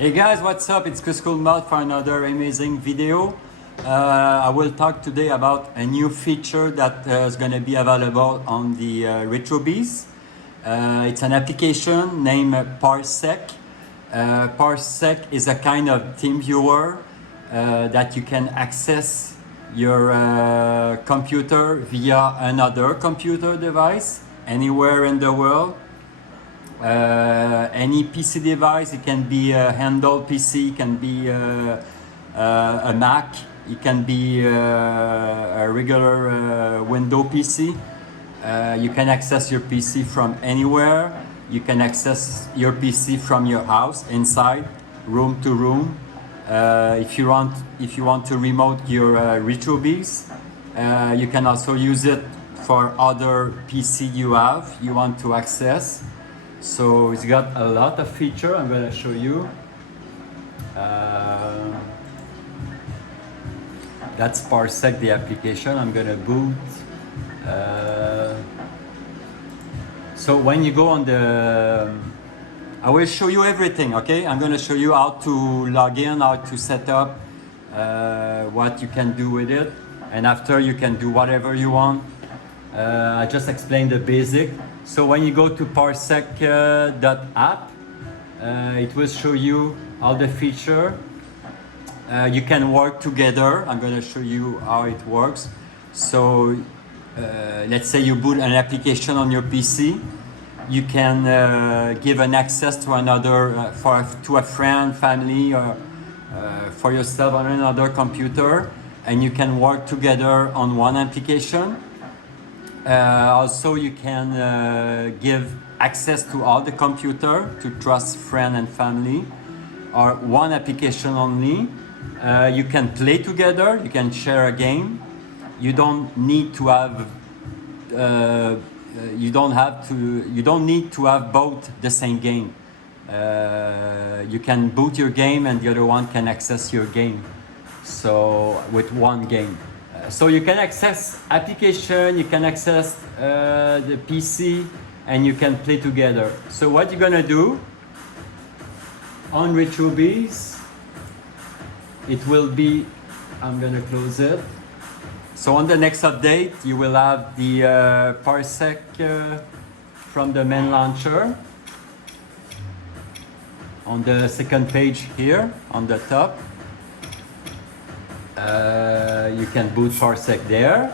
Hey guys, what's up? It's Kriscoolmod for another amazing video. I will talk today about a new feature that is going to be available on the Retrobeast. It's an application named Parsec. Parsec is a kind of team viewer that you can access your computer via another computer device anywhere in the world. Any PC device, it can be a handheld PC, it can be a Mac, it can be a regular Windows PC. You can access your PC from anywhere. You can access your PC from your house, inside, room to room. If you want to remote your Retrobeast, you can also use it for other PC you want to access. So it's got a lot of features. I'm going to show you. That's Parsec, the application. I'm going to boot. So when you go on the, I will show you everything, okay? I'm going to show you how to log in, how to set up, what you can do with it. And after you can do whatever you want. I just explained the basic. So when you go to parsec.app, it will show you all the feature. You can work together. I'm going to show you how it works. So let's say you boot an application on your PC. You can give an access to another, to a friend, family, or for yourself on another computer, and you can work together on one application. Also, you can give access to all the computer to trust friend and family, or one application only. You can play together. You can share a game. You don't need to have. You don't need to have both the same game. You can boot your game, and the other one can access your game. So with one game. So you can access application, you can access the PC, and you can play together. So what you're gonna do on Retrobeast, it will be, I'm gonna close it. So on the next update, you will have the Parsec from the main launcher. On the second page here, on the top. You can boot Parsec there.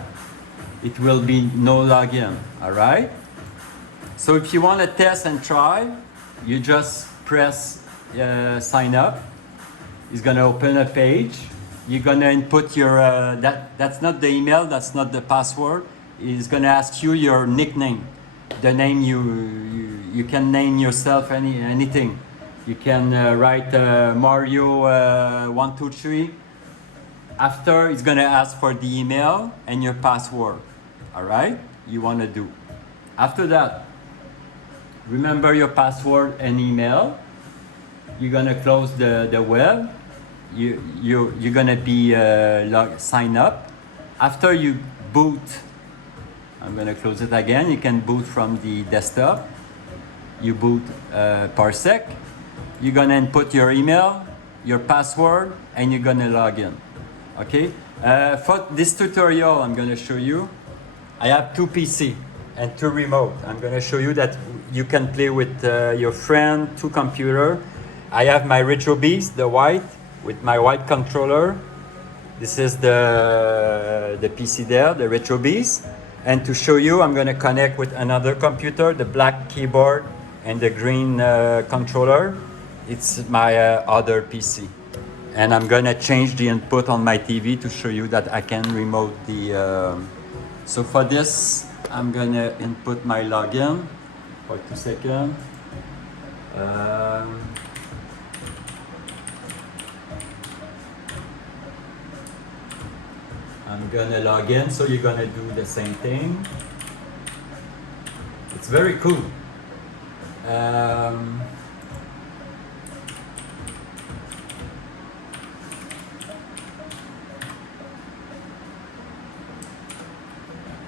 It will be no login, all right? So if you want to test and try, you just press sign up. It's gonna open a page. You're gonna input your, that's not the email, that's not the password. It's gonna ask you your nickname. The name you can name yourself anything. You can write Mario 123. After, it's gonna ask for the email and your password, all right? You wanna do. After that, remember your password and email. You're gonna close the web. You're gonna be sign up. After you boot, I'm gonna close it again. You can boot from the desktop. You boot Parsec. You're gonna input your email, your password, and you're gonna log in. Okay, for this tutorial, I'm going to show you, I have two PC and two remote. I'm going to show you that you can play with your friend, two computer. I have my Retrobeast, the white, with my white controller. This is the PC there, the Retrobeast. And to show you, I'm going to connect with another computer, the black keyboard and the green controller. It's my other PC. And I'm gonna change the input on my TV to show you that I can remote the... So for this, I'm gonna input my login for 2 seconds. I'm gonna log in, so you're gonna do the same thing. It's very cool.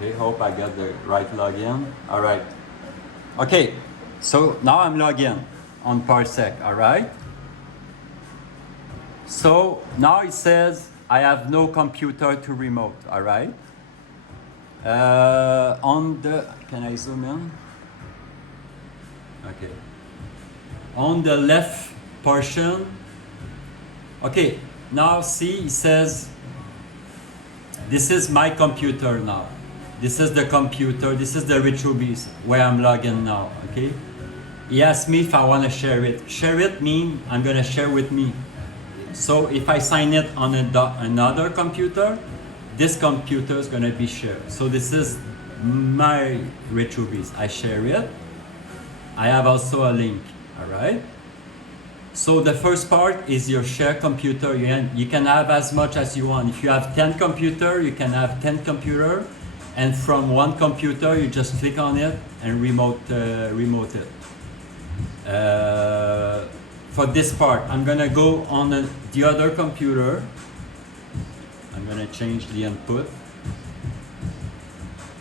Okay, hope I got the right login. All right. Okay, so now I'm logged in on Parsec, all right? So now it says I have no computer to remote, all right? On the, can I zoom in? Okay. On the left portion, okay, now see it says, this is my computer now. This is the computer, this is the Retrobeast where I'm logging now, okay? He asked me if I want to share it. Share it means I'm going to share with me. So if I sign it on another computer, this computer is going to be shared. So this is my Retrobeast. I share it. I have also a link, all right? So the first part is your shared computer. You can have as much as you want. If you have 10 computers, you can have 10 computers. And from one computer, you just click on it and remote it. For this part, I'm gonna go on the other computer. I'm gonna change the input.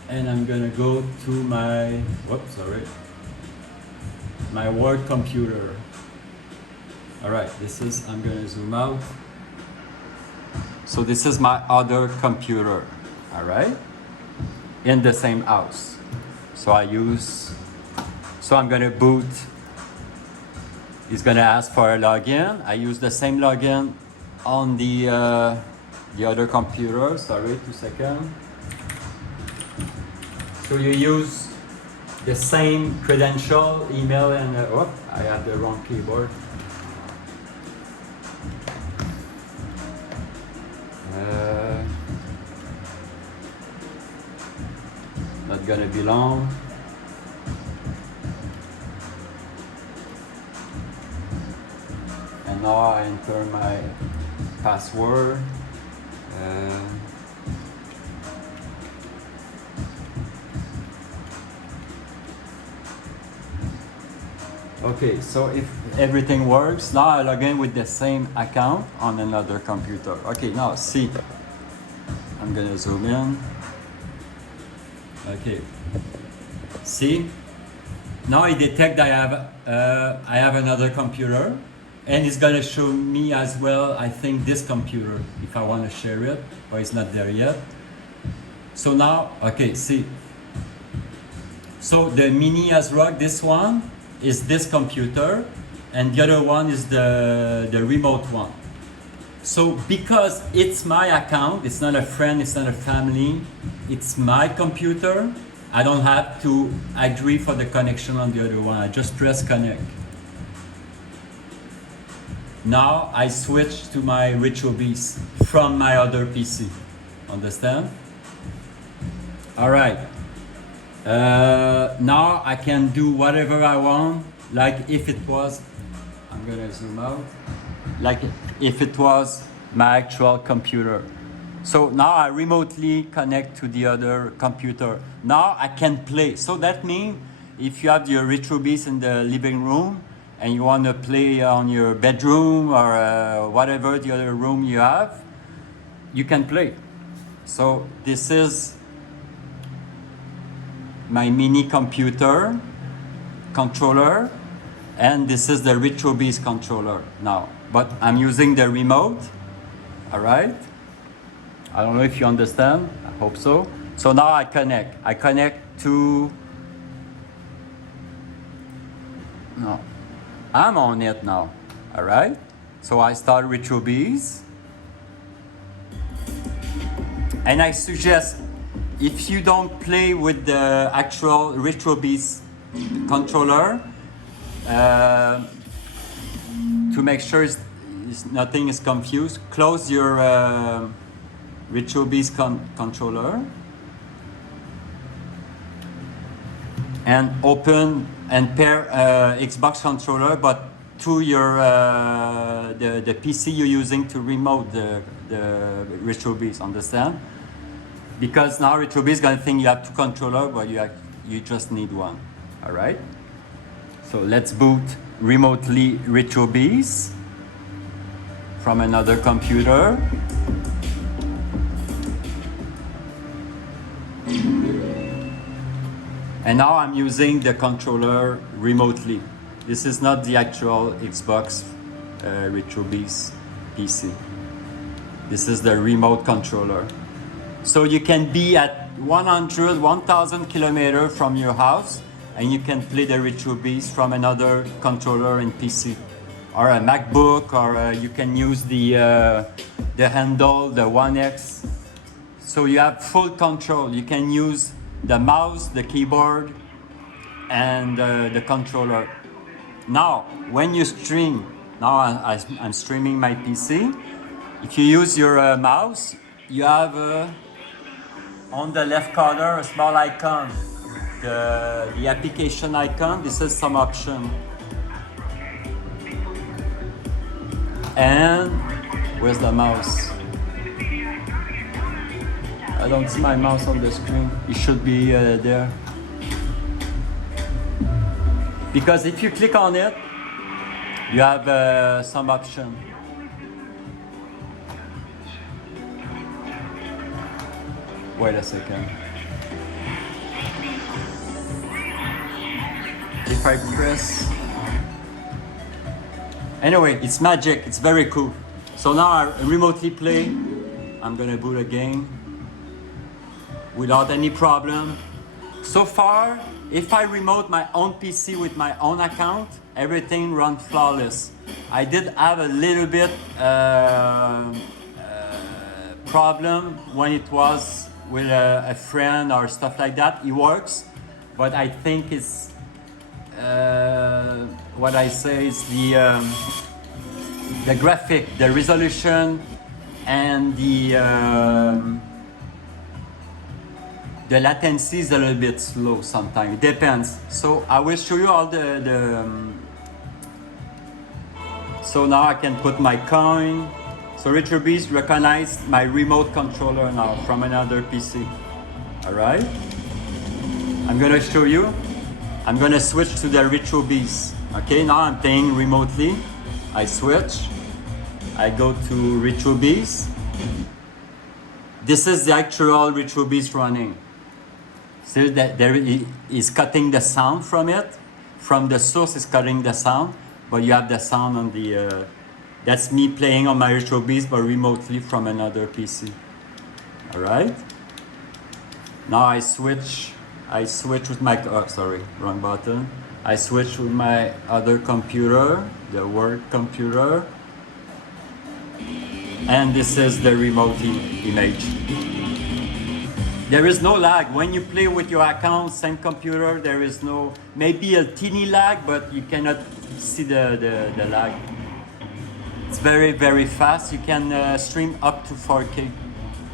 And I'm gonna go to my, whoops, sorry, my work computer. All right, this is, I'm gonna zoom out. So this is my other computer, all right? In the same house. So I'm gonna boot. It's gonna ask for a login. I use the same login on the other computer. Sorry, 2 seconds. So you use the same credential, email, and oh, I have the wrong keyboard. Not gonna be long. And now I enter my password. Okay, so if everything works, now I log in with the same account on another computer. Okay, now see, I'm gonna zoom in. Okay, see, now it detects I have another computer, and it's gonna show me as well, I think, this computer if I want to share it, or it's not there yet. So now, okay, see, so the mini as rock, this one is this computer, and the other one is the remote one. So because it's my account, it's not a friend, it's not a family, it's my computer, I don't have to agree for the connection on the other one. I just press connect. Now I switch to my Retrobeast from my other PC. Understand? All right. Now I can do whatever I want, like if it was, I'm gonna zoom out, like if it was my actual computer. So now I remotely connect to the other computer. Now I can play. So that means if you have your Retrobeast in the living room and you want to play on your bedroom or whatever the other room you have, you can play. So this is my mini computer controller, and this is the Retrobeast controller now. But I'm using the remote, all right? I don't know if you understand, I hope so. So now I connect to, no, I'm on it now, all right? So I start Retrobeast, and I suggest, if you don't play with the actual Retrobeast controller, to make sure nothing is confused, close your Retrobeast controller and open and pair Xbox controller, but to your the PC you're using to remote the Retrobeast. Understand? Because now Retrobeast is gonna think you have two controllers, but you just need one. All right. So let's boot remotely Retrobeast from another computer. And now I'm using the controller remotely. This is not the actual Xbox Retrobeast PC. This is the remote controller. So you can be at 1,000 kilometers from your house and you can play the Retrobeast from another controller in PC. Or a MacBook, or you can use the handle, the One X. So you have full control. You can use the mouse, the keyboard, and the controller. Now, when you stream, now I'm streaming my PC. If you use your mouse, you have on the left corner a small icon, the application icon. This is some option. And where's the mouse? I don't see my mouse on the screen. It should be there. Because if you click on it, you have some option. Wait a second. If I press... Anyway, it's magic. It's very cool. So now I remotely play. I'm gonna boot a game without any problem. So far, if I remote my own PC with my own account, everything runs flawless. I did have a little bit problem when it was with a friend or stuff like that. It works, but I think it's what I say is the graphic, the resolution, and the latency is a little bit slow sometimes. It depends. So I will show you all so now I can put my coin. So Retrobeast recognized my remote controller now from another PC. All right. I'm gonna show you. I'm gonna switch to the Retrobeast. Okay, now I'm playing remotely. I switch. I go to Retrobeast. This is the actual Retrobeast running. See that there is cutting the sound from it. From the source is cutting the sound, but you have the sound on the. That's me playing on my Retrobeast, but remotely from another PC. All right. Now I switch with my. Oh, sorry, wrong button. I switch with my other computer, the work computer, and this is the remote image. There is no lag. When you play with your account, same computer, there is no, maybe a teeny lag, but you cannot see the lag. It's very, very fast. You can stream up to 4K.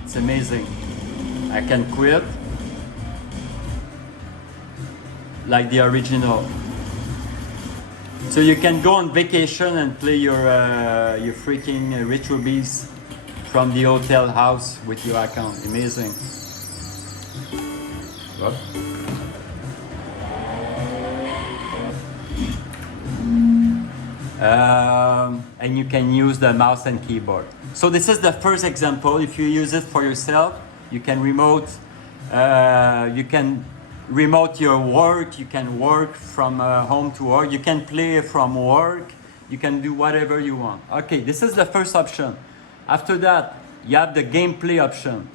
It's amazing. I can quit like the original. So you can go on vacation and play your freaking Retrobeast from the hotel house with your account. Amazing. What? And you can use the mouse and keyboard. So this is the first example. If you use it for yourself, you can remote. You can remote your work. You can work from home to work. You can play from work. You can do whatever you want. Okay, this is the first option. After that, you have the gameplay option.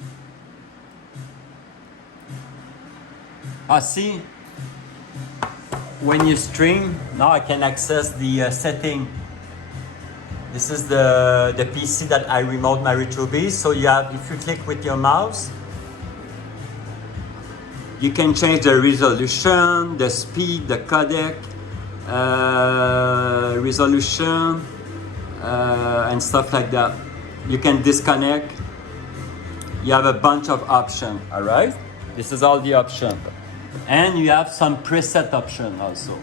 See, when you stream, now I can access the setting. This is the PC that I remote my Retrobeast. So you have, if you click with your mouse, you can change the resolution, the speed, the codec, resolution, and stuff like that. You can disconnect. You have a bunch of options, all right? This is all the options. And you have some preset option also.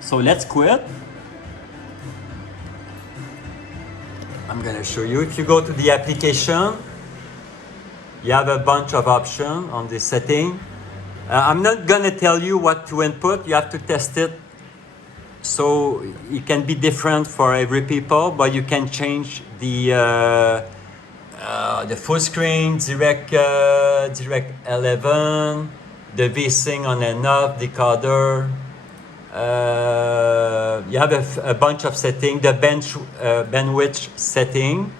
So let's quit. I'm gonna show you. If you go to the application, you have a bunch of options on the setting. I'm not gonna tell you what to input. You have to test it. So it can be different for every people, but you can change the full screen, direct 11, the VSync on and off, decoder, You have a bunch of settings. The bandwidth setting,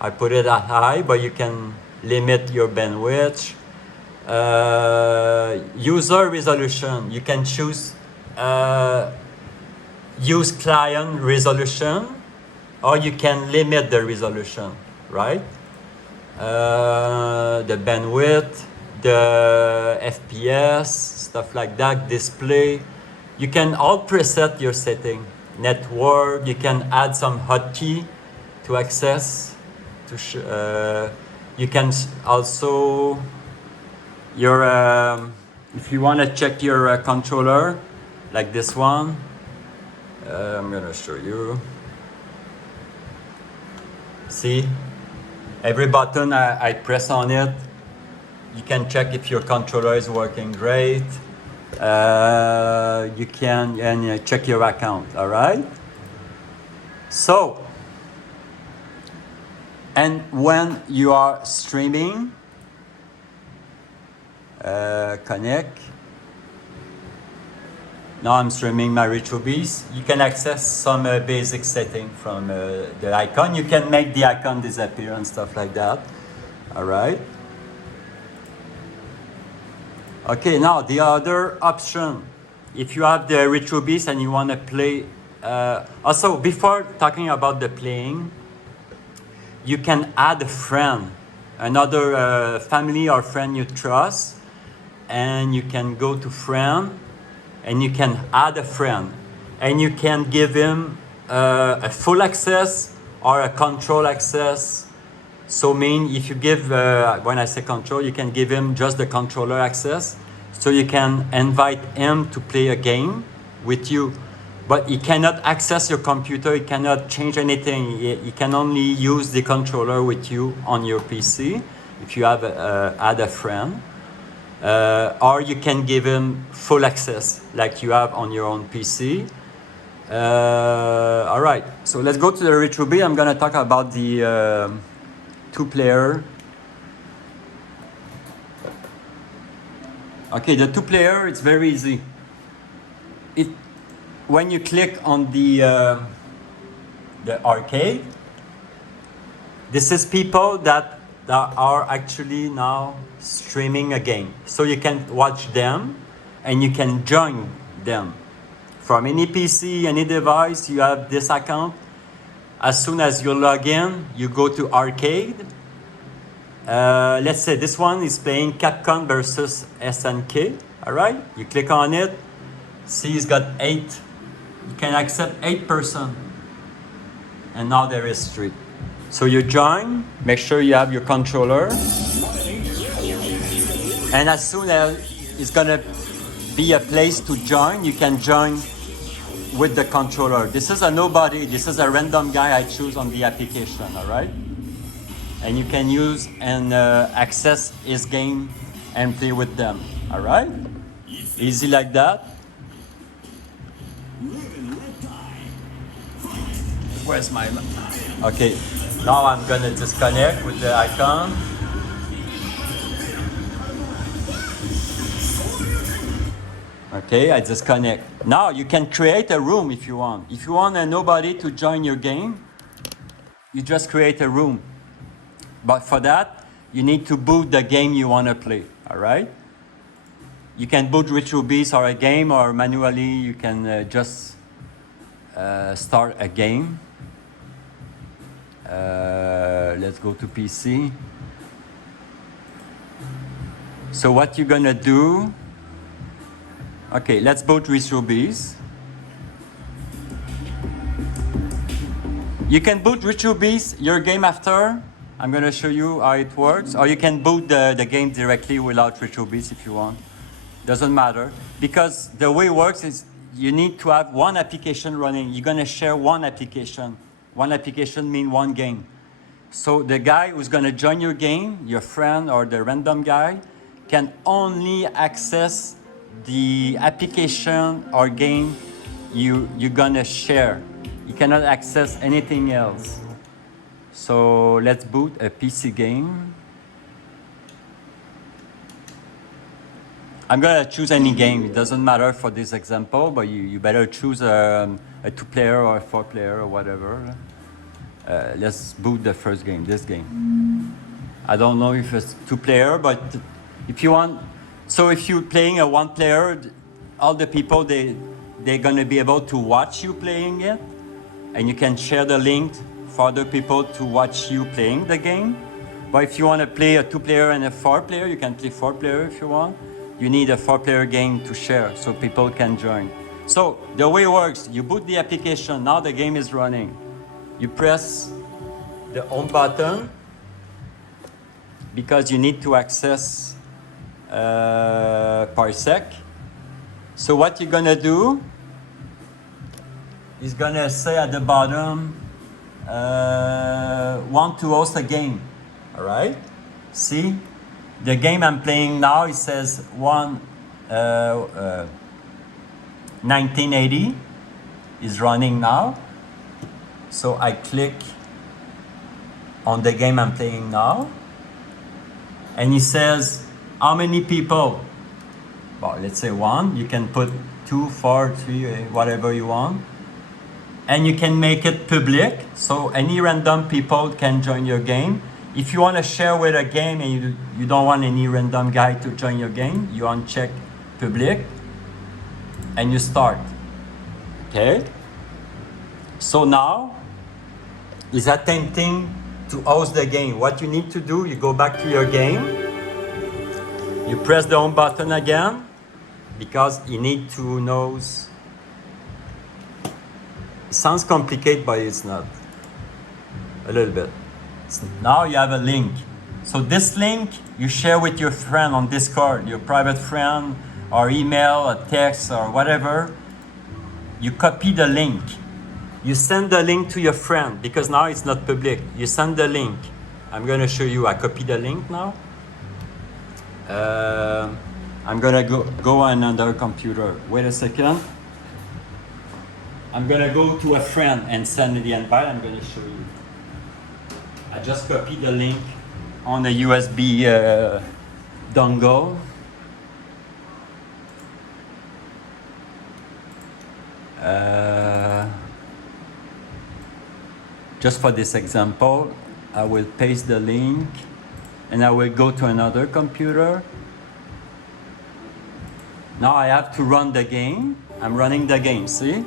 I put it at high, but you can limit your bandwidth. User resolution, you can choose use client resolution, or you can limit the resolution, right? The bandwidth, the FPS, stuff like that, display. You can all preset your setting. Network, you can add some hotkey to access. You can also, if you want to check your controller, like this one, I'm going to show you. See, every button I press on it, you can check if your controller is working great. You can check your account, all right? So, and when you are streaming, connect. Now I'm streaming my Retrobeast. You can access some basic setting from the icon. You can make the icon disappear and stuff like that. All right. Okay, now the other option. If you have the Retrobeast and you want to play, also before talking about the playing, you can add a friend, another family or friend you trust, and you can go to friend, and you can add a friend, and you can give him a full access or a control access. So if you give, when I say control, you can give him just the controller access. So you can invite him to play a game with you, but he cannot access your computer, he cannot change anything. He can only use the controller with you on your PC if you have add a friend. Or you can give him full access like you have on your own PC. All right, so let's go to the Retrobeast. I'm gonna talk about the two-player. Okay, the two-player, it's very easy. When you click on the arcade, this is people that are actually now streaming a game. So you can watch them and you can join them. From any PC, any device, you have this account. As soon as you log in, you go to arcade. Let's say this one is playing Capcom versus SNK. All right, you click on it. See, it's got 8. You can accept 8 person. And now there is 3. So you join, make sure you have your controller. And as soon as it's gonna be a place to join, you can join with the controller. This is a nobody, this is a random guy I choose on the application, all right? And you can use and access his game and play with them, all right? Easy like that. Where's my... Okay, now I'm gonna disconnect with the icon. Okay, I disconnect. Now you can create a room if you want. If you want nobody to join your game, you just create a room. But for that, you need to boot the game you want to play, all right? You can boot Retrobeast or a game, or manually you can just start a game. Let's go to PC. So what you're gonna do, okay, let's boot Retrobeast. You can boot Retrobeast, your game after. I'm gonna show you how it works. Or you can boot the game directly without Retrobeast if you want. Doesn't matter. Because the way it works is you need to have one application running. You're gonna share one application. One application means one game. So the guy who's gonna join your game, your friend or the random guy, can only access the application or game you're gonna share. You cannot access anything else. So let's boot a PC game. I'm gonna choose any game. It doesn't matter for this example, but you better choose a 2-player or a 4-player or whatever. Let's boot the first game, this game. I don't know if it's 2-player, but if you want, so if you're playing a 1-player, all the people, they're gonna be able to watch you playing it, and you can share the link for other people to watch you playing the game. But if you want to play a 2-player and a 4-player, you can play 4-player if you want. You need a 4-player game to share so people can join. So the way it works, you boot the application, now the game is running. You press the home button because you need to access Parsec. So what you're gonna do is gonna say at the bottom, want to host a game, all right? See? The game I'm playing now, it says 1980 is running now. So I click on the game I'm playing now. And it says, how many people? Well, let's say 1. You can put 2, 4, 3, whatever you want. And you can make it public. So any random people can join your game. If you want to share with a game and you don't want any random guy to join your game, you uncheck public and you start. Okay? So now is attempting to host the game. What you need to do, you go back to your game, you press the home button again because you need to know. It sounds complicated, but it's not. A little bit. Now you have a link. So this link you share with your friend on Discord, your private friend, or email, a text, or whatever. You copy the link. You send the link to your friend because now it's not public. You send the link. I'm going to show you. I copy the link now. I'm going to go on another computer. Wait a second. I'm going to go to a friend and send the invite. I'm going to show you. I just copied the link on a USB dongle. Just for this example, I will paste the link and I will go to another computer. Now I have to run the game. I'm running the game, see?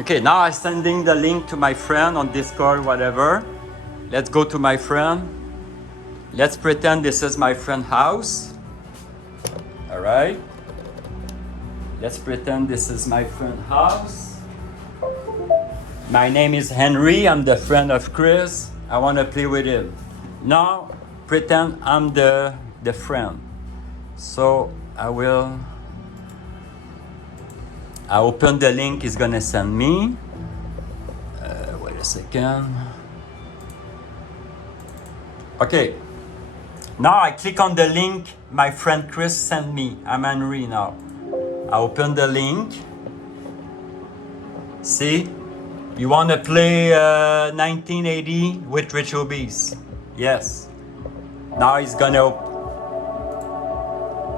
Okay, now I'm sending the link to my friend on Discord, whatever. Let's go to my friend. Let's pretend this is my friend's house. All right. Let's pretend this is my friend's house. My name is Henry. I'm the friend of Chris. I want to play with him. Now, pretend I'm the friend. So I open the link it's gonna send me. Wait a second. Okay, now I click on the link my friend Chris sent me. I'm Henry now. I open the link. See, you want to play 1980 with Retrobeast? Yes. Now it's gonna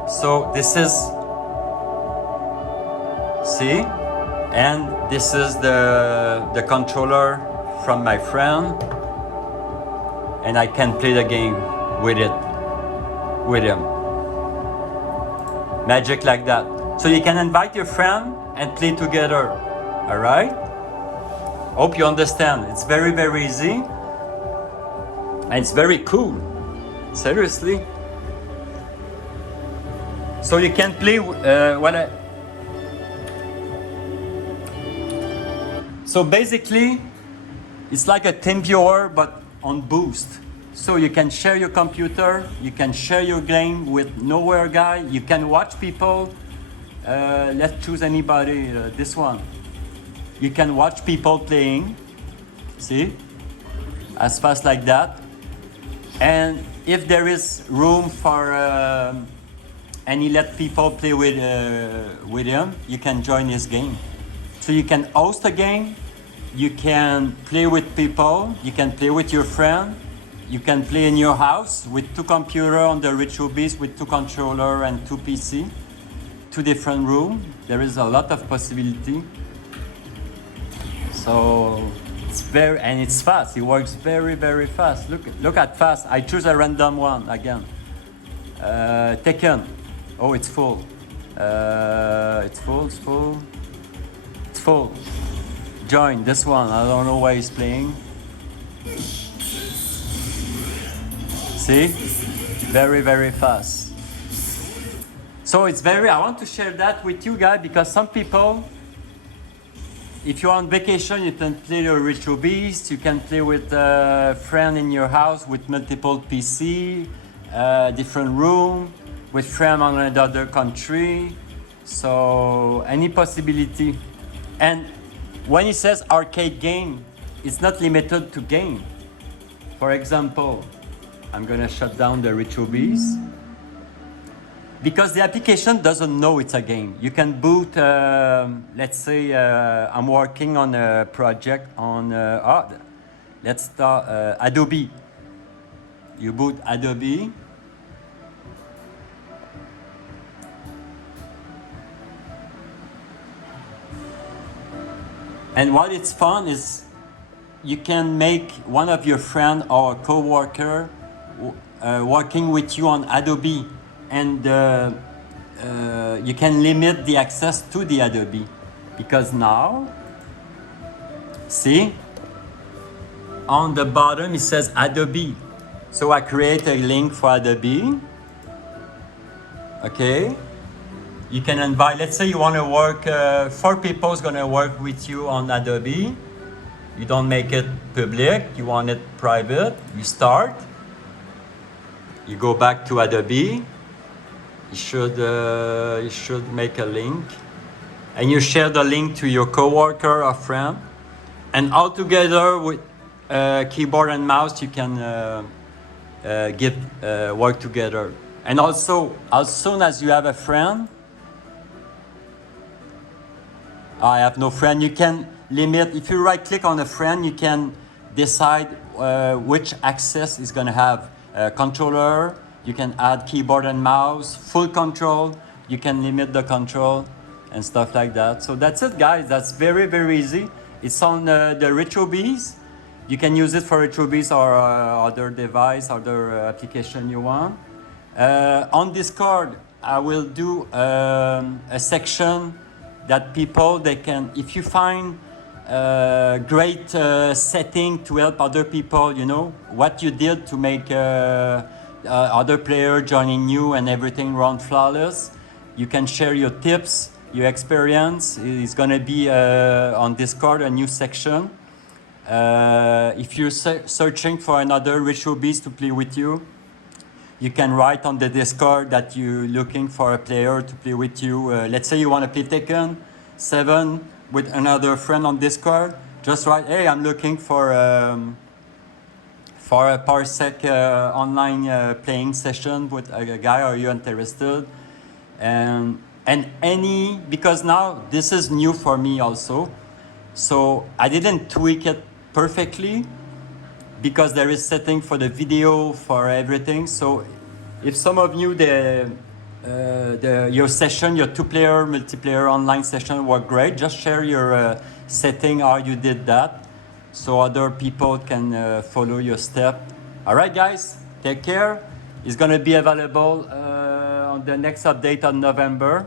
so this is, see, and this is the controller from my friend. And I can play the game with him. Magic like that. So you can invite your friend and play together. All right? Hope you understand. It's very, very easy. And it's very cool. Seriously. So you can play So basically, it's like a TeamViewer, but on Boost. So you can share your computer, you can share your game with nowhere guy, you can watch people. Let's choose anybody, this one. You can watch people playing, see, as fast like that. And if there is room for, and he let people play with him, you can join his game. So you can host a game, you can play with people, you can play with your friend, you can play in your house with 2 computers on the Retrobeast with 2 controllers and 2 PC, 2 different rooms. There is a lot of possibility. So it's it's fast. It works very, very fast. Look at fast. I choose a random one again. Taken. Oh, it's full. It's full. Join this one. I don't know why he's playing. See? Very, very fast. So I want to share that with you guys because some people, if you're on vacation, you can play your Retrobeast, you can play with a friend in your house with multiple PC, different room, with friend on another country. So any possibility. And when it says arcade game, it's not limited to game. For example, I'm gonna shut down the Retrobeast because the application doesn't know it's a game. You can boot, let's say I'm working on a project on, let's start Adobe. You boot Adobe. And what it's fun is you can make one of your friend or co-worker working with you on Adobe, and you can limit the access to the Adobe because now, see, on the bottom it says Adobe. So I create a link for Adobe. Okay. You can invite, let's say you want to work, 4 people is going to work with you on Adobe. You don't make it public, you want it private. You start, you go back to Adobe. You should make a link. And you share the link to your coworker or friend. And all together with keyboard and mouse, you can work together. And also, as soon as you have a friend, I have no friend, you can limit, if you right click on a friend, you can decide which access is going to have controller, you can add keyboard and mouse, full control, you can limit the control and stuff like that. So that's it guys, that's very, very easy. It's on the Retrobeast. You can use it for Retrobeast or other device, other application you want. On Discord, I will do a section that people, they can, if you find great setting to help other people, you know, what you did to make other player joining you and everything run flawless, you can share your tips, your experience. It's gonna be on Discord, a new section. If you're searching for another Retrobeast to play with you, you can write on the Discord that you're looking for a player to play with you. Let's say you want to play Tekken 7 with another friend on Discord. Just write, hey, I'm looking for a Parsec online playing session with a guy. Are you interested? And any, because now this is new for me also. So I didn't tweak it perfectly, because there is setting for the video, for everything. So if some of you, your session, your 2-player, multiplayer online session work great, just share your setting, how you did that, so other people can follow your step. All right, guys, take care. It's gonna be available on the next update on November.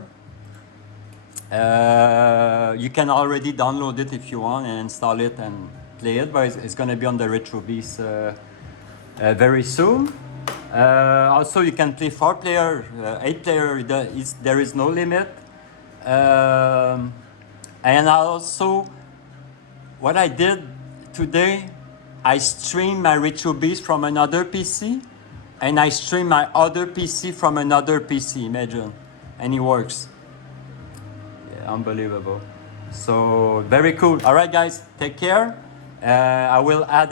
You can already download it if you want and install it and play it, but it's going to be on the Retrobeast very soon. Also, you can play 4-player, 8-player. There is no limit. And also, what I did today, I streamed my Retrobeast from another PC, and I streamed my other PC from another PC. Imagine, and it works. Yeah, unbelievable. So very cool. All right, guys, take care. I will add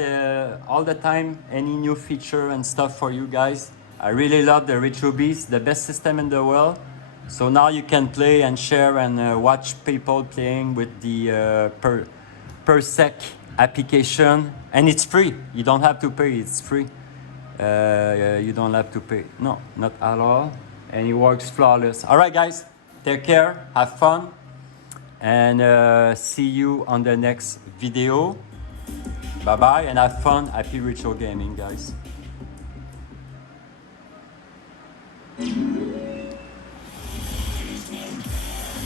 all the time any new feature and stuff for you guys. I really love the Retrobeast, the best system in the world. So now you can play and share and watch people playing with the Parsec application, and it's free. You don't have to pay, it's free. You don't have to pay. No, not at all. And it works flawless. All right, guys, take care, have fun, and see you on the next video. Bye-bye, and have fun. Happy retro gaming, guys.